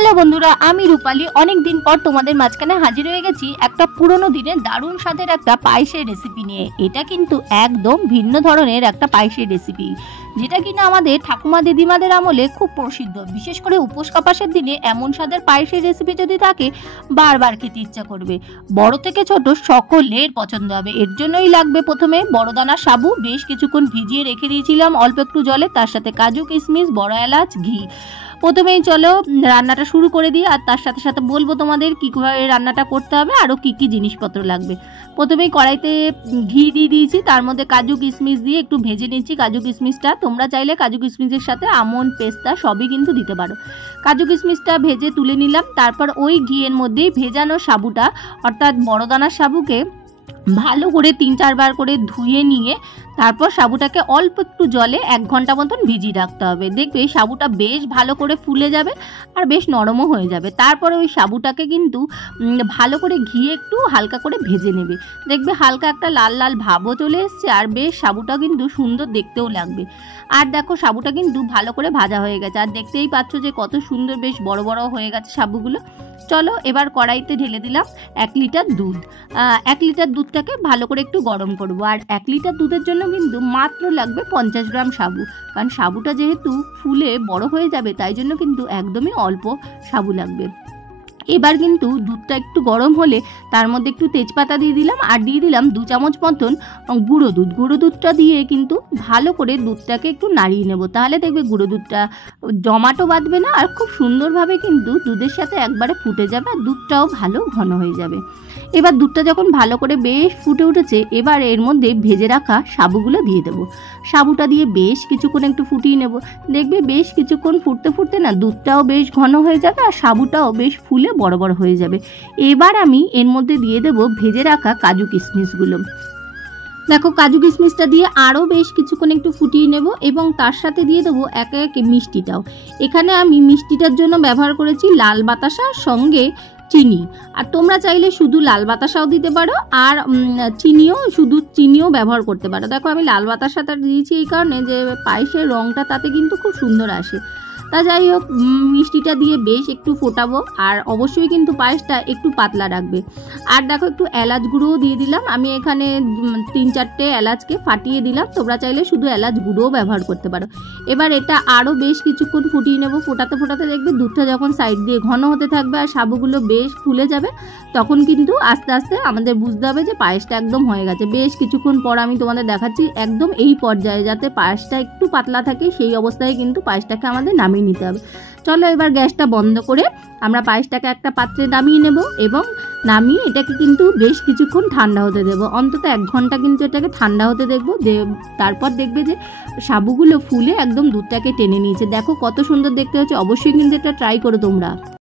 Hello বন্ধুরা, আমি রূপালী অনেক দিন পর তোমাদের মাঝখানে হাজির হয়ে গেছি একটা পুরনো দিনের দারুণ স্বাদের একটা পায়েসের রেসিপি নিয়ে। এটা কিন্তু একদম ভিন্ন ধরনের একটা পায়েসের রেসিপি, যেটা কিনা আমাদের ঠাকুমা দিদিমাদের আমলে খুব প্রসিদ্ধ। বিশেষ করে উপোস কাপাসের দিনে এমন স্বাদের পায়েসের রেসিপি যদি থাকে, বারবার খেতে ইচ্ছা করবে। বড় থেকে ছোট সকলের পছন্দ হবে। এর জন্যই লাগবে প্রথমে বড় দানার সাবু, বেশ কিছুক্ষণ ভিজিয়ে রেখে দিয়েছিলাম অল্প একটু জলে, তার সাথে কাজু কিশমিশ, বড় এলাচ, ঘি। প্রথমেই চলো রান্নাটা শুরু করে দিই, আর তার সাথে সাথে বলবো তোমাদের কীভাবে রান্নাটা করতে হবে, আরও কী কী জিনিসপত্র লাগবে। প্রথমেই কড়াইতে ঘি দিয়ে দিয়েছি, তার মধ্যে কাজু কিশমিশ দিয়ে একটু ভেজে নিচ্ছি। কাজু কিশমিশটা তোমরা চাইলে কাজু কিশমিশের সাথে আমন্ড, পেস্তা সবই কিন্তু দিতে পারো। কাজু কিশমিশটা ভেজে তুলে নিলাম। তারপর ওই ঘিয়ের মধ্যেই ভেজানো সাবুটা, অর্থাৎ বড় দানার সাবুকে ভালো করে 3-4 বার করে ধুয়ে নিয়ে তারপর সাবুটাকে অল্প একটু জলে 1 ঘন্টা মতন ভিজিয়ে রাখতে হবে। দেখবে সাবুটা বেশ ভালো করে ফুলে যাবে আর বেশ নরমও হয়ে যাবে। তারপরে ওই সাবুটাকে কিন্তু ভালো করে ঘিয়ে একটু হালকা করে ভেজে নেবে। দেখবে হালকা একটা লাল লাল ভাবও চলে এসছে, আর বেশ সাবুটা কিন্তু সুন্দর দেখতেও লাগবে। আর দেখো সাবুটা কিন্তু ভালো করে ভাজা হয়ে গেছে, আর দেখতেই পাচ্ছ যে কত সুন্দর বেশ বড় বড় হয়ে গেছে সাবুগুলো। চলো এবার কড়াইতে ঢেলে দিলাম 1 লিটার দুধ। 1 লিটার দুধটাকে ভালো করে একটু গরম করব। আর 1 লিটার দুধের জন্য কিন্তু মাত্র লাগবে 50 গ্রাম সাবু, কারণ সাবুটা যেহেতু ফুলে বড় হয়ে যাবে তাই জন্য কিন্তু একদমই অল্প সাবু লাগবে। এবার কিন্তু দুধটা একটু গরম হলে তার মধ্যে একটু তেজপাতা দিয়ে দিলাম, আর দিয়ে দিলাম 2 চামচ মতন গুঁড়ো দুধ। গুঁড়ো দুধটা দিয়ে কিন্তু ভালো করে দুধটাকে একটু নাড়িয়ে নেব, তাহলে দেখবে গুঁড়ো দুধটা জমাটো বাঁধবে না, আর খুব সুন্দরভাবে কিন্তু দুধের সাথে একবারে ফুটে যাবে, আর দুধটাও ভালো ঘন হয়ে যাবে। এবার দুধটা যখন ভালো করে বেশ ফুটে উঠেছে, এবার এর মধ্যে ভেজে রাখা সাবুগুলো দিয়ে দেবো। সাবুটা দিয়ে বেশ কিছুক্ষণ একটু ফুটিয়ে নেব। দেখবে বেশ কিছুক্ষণ ফুটতে ফুটতে না দুধটাও বেশ ঘন হয়ে যাবে, আর সাবুটাও বেশ ফুলে বড় বড় হয়ে যাবে। এবার আমি এর মধ্যে দিয়ে দেবো ভেজে রাখা কাজু কিশমিশগুলো। দেখো কাজু কিশমিশটা দিয়ে আরও বেশ কিছুক্ষণ একটু ফুটিয়ে নেব, এবং তার সাথে দিয়ে দেবো একে একে মিষ্টিটাও। এখানে আমি মিষ্টিটার জন্য ব্যবহার করেছি লাল বাতাসার সঙ্গে চিনি, আর তোমরা চাইলে শুধু লাল বাতাসাও দিতে পারো, আর শুধু চিনিও ব্যবহার করতে পারো। দেখো আমি লাল বাতাসাটা দিয়েছি এই কারণে যে পায়েসের রঙটা তাতে কিন্তু খুব সুন্দর আসে। তা যাই হোক, মিষ্টিটা দিয়ে বেশ একটু ফোটাবো, আর অবশ্যই কিন্তু পায়েসটা একটু পাতলা রাখবে। আর দেখো একটু এলাচ গুঁড়োও দিয়ে দিলাম। আমি এখানে 3-4টে এলাচকে ফাটিয়ে দিলাম, তোমরা চাইলে শুধু এলাচ গুঁড়োও ব্যবহার করতে পারো। এবার এটা আরও বেশ কিছুক্ষণ ফুটিয়ে নেব। ফোটাতে ফোটাতে দেখবে দুধটা যখন সাইড দিয়ে ঘন হতে থাকবে আর সাবুগুলো বেশ ফুলে যাবে, তখন কিন্তু আস্তে আস্তে আমাদের বুঝতে হবে যে পায়েসটা একদম হয়ে গেছে। বেশ কিছুক্ষণ পর আমি তোমাদের দেখাচ্ছি একদম এই পর্যায়ে, যাতে পায়েসটা একটু পাতলা থাকে সেই অবস্থায় কিন্তু পায়েসটাকে আমাদের নামিয়ে নিতে হবে। চলো এবার গ্যাসটা বন্ধ করে আমরা পায়েসটাকে একটা পাত্রে নামিয়ে নেব, এবং নামিয়ে এটাকে কিন্তু বেশ কিছুক্ষণ ঠান্ডা হতে দেবো। অন্তত 1 ঘন্টা কিন্তু এটাকে ঠান্ডা হতে দেখবো। তারপর দেখবে যে সাবুগুলো ফুলে একদম দুধটাকে টেনে নিয়েছে। দেখো কত সুন্দর দেখতে হচ্ছে। অবশ্যই কিন্তু এটা ট্রাই করো তোমরা।